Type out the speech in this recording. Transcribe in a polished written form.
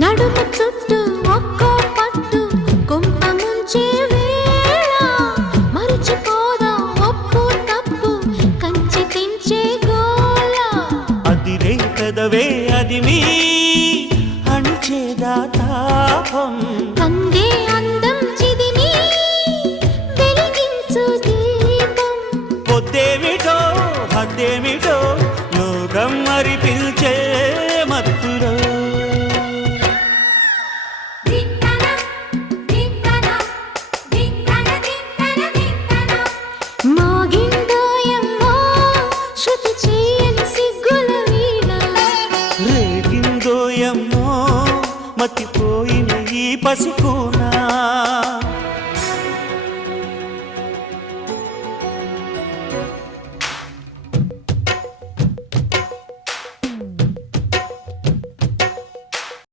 నడుము చుట్టూ ఒక్కో పట్టు కొంప ముంచే వేళ మరచిపోదా ఒప్పు తప్పు కంచి తెంచే గోల అదిరే కదవే అది మీ అణిచేదా తాపం కందే అందం చిదిమి వెలిగించు దీపం పొద్దేమిటో హద్దేమిటో లోకం మరి పిల్చే మత్తులో మోగిందోయమ్మో శృతి చేయని సిగ్గుల వీణ రేగిందోయమ్మో మతిపోయిన ఈ పసికూనా